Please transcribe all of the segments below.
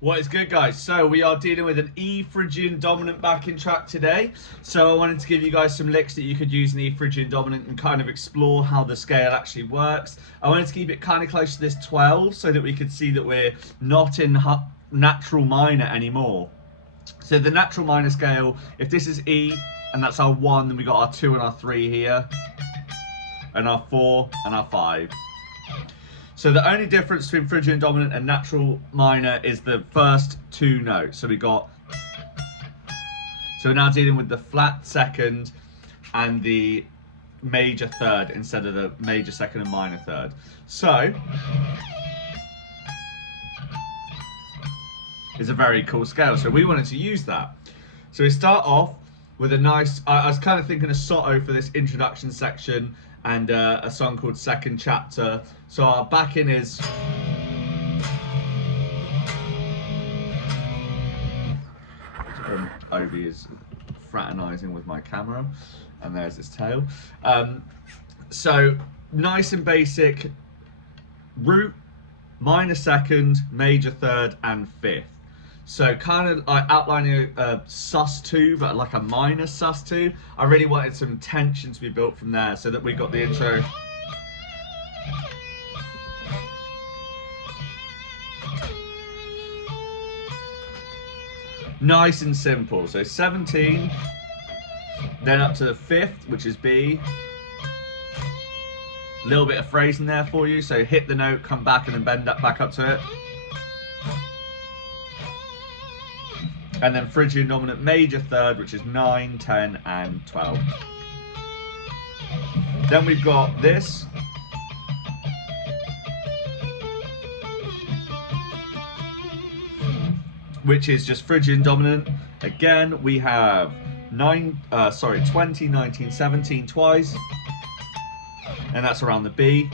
What is good, guys? So we are dealing with an E Phrygian dominant backing track today. So I wanted to give you guys some licks that you could use in E Phrygian dominant and kind of explore how the scale actually works. I wanted to keep it kind of close to this 12 so that we could see that we're not in natural minor anymore. So the natural minor scale, if this is E and that's our 1, then we got our 2 and our 3 here, and our 4 and our 5. So the only difference between Phrygian dominant and natural minor is the first 2 notes. So we're now dealing with the flat second and the major third instead of the major second and minor third. So it's a very cool scale. So we wanted to use that. So we start off with a nice, I was kind of thinking of Soto for this introduction section, and a song called Second Chapter. So our backing is Obi is fraternising with my camera, and there's his tail. So nice and basic: root, minor second, major third, and fifth. So kind of like outlining a sus2, but like a minor sus2. I really wanted some tension to be built from there so that we got the intro. Nice and simple. So 17, then up to the 5th, which is B. A little bit of phrasing there for you. So hit the note, come back, and then bend that back up to it. And then Phrygian dominant major third, which is 9, 10, and 12. Then we've got this. Which is just Phrygian dominant. Again, we have 20, 19, 17 twice. And that's around the B.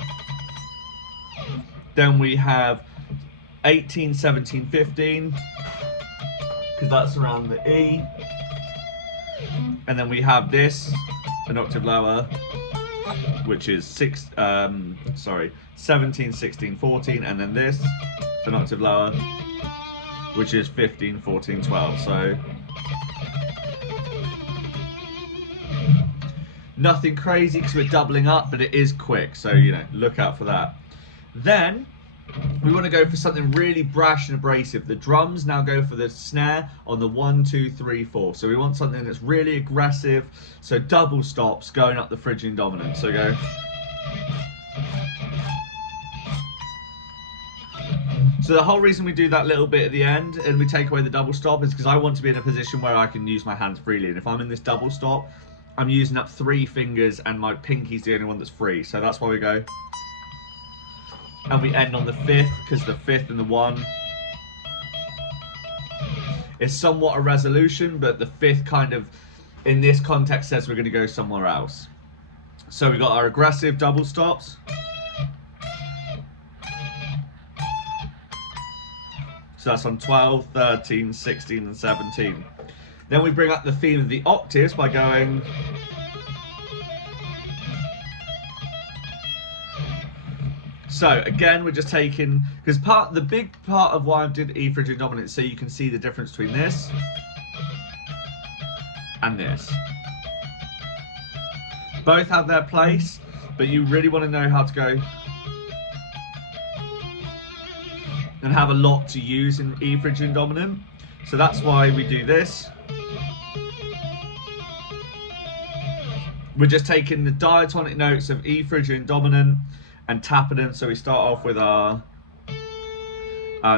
Then we have 18, 17, 15. Because that's around the E. And then we have this, an octave lower, which is 17, 16, 14, and then this, an octave lower, which is 15, 14, 12. So nothing crazy because we're doubling up, but it is quick, so you know, look out for that. Then we want to go for something really brash and abrasive. The drums now go for the snare on the 1, 2, 3, 4. So we want something that's really aggressive. So double stops going up the Phrygian dominant. So go. So the whole reason we do that little bit at the end and we take away the double stop is because I want to be in a position where I can use my hands freely. And if I'm in this double stop, I'm using up 3 fingers and my pinky's the only one that's free. So that's why we go. And we end on the 5th, because the 5th and the 1 is somewhat a resolution, but the 5th kind of, in this context, says we're going to go somewhere else. So we got our aggressive double stops. So that's on 12, 13, 16, and 17. Then we bring up the theme of the octaves by going. So again, we're just taking, because the big part of why I did E Phrygian dominant is so you can see the difference between this and this. Both have their place, but you really want to know how to go and have a lot to use in E Phrygian dominant. So that's why we do this. We're just taking the diatonic notes of E Phrygian dominant and tapping them. So we start off with our,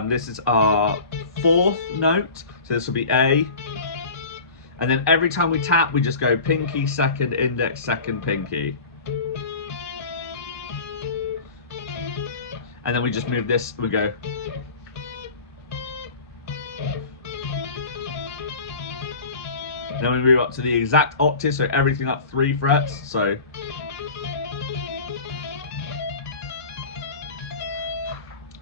this is our 4th note, so this will be A, and then every time we tap we just go pinky, second, index, second, pinky, and then we just move this, we go, then we move up to the exact octave, so everything up 3 frets, so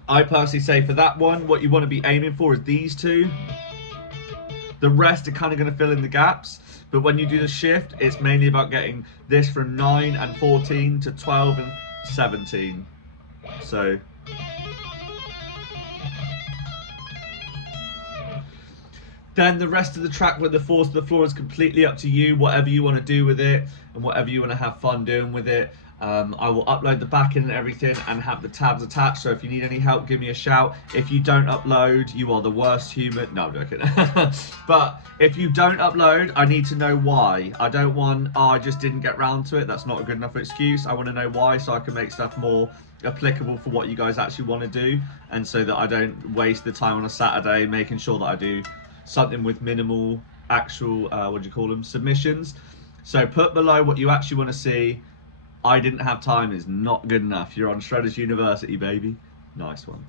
I personally say for that one, what you want to be aiming for is these 2. The rest are kind of going to fill in the gaps, but when you do the shift, it's mainly about getting this from 9 and 14 to 12 and 17. So Then the rest of the track with the Force of the Floor is completely up to you, whatever you want to do with it and whatever you want to have fun doing with it. I will upload the back end and everything and have the tabs attached, so if you need any help, give me a shout. If you don't upload, you are the worst human. No, I'm joking. But if you don't upload, I need to know why. I don't want, oh, I just didn't get round to it. That's not a good enough excuse. I want to know why, so I can make stuff more applicable for what you guys actually want to do, and so that I don't waste the time on a Saturday making sure that I do something with minimal actual, what do you call them, submissions. So put below what you actually want to see. I didn't have time is not good enough. You're on Shredders University, baby. Nice one.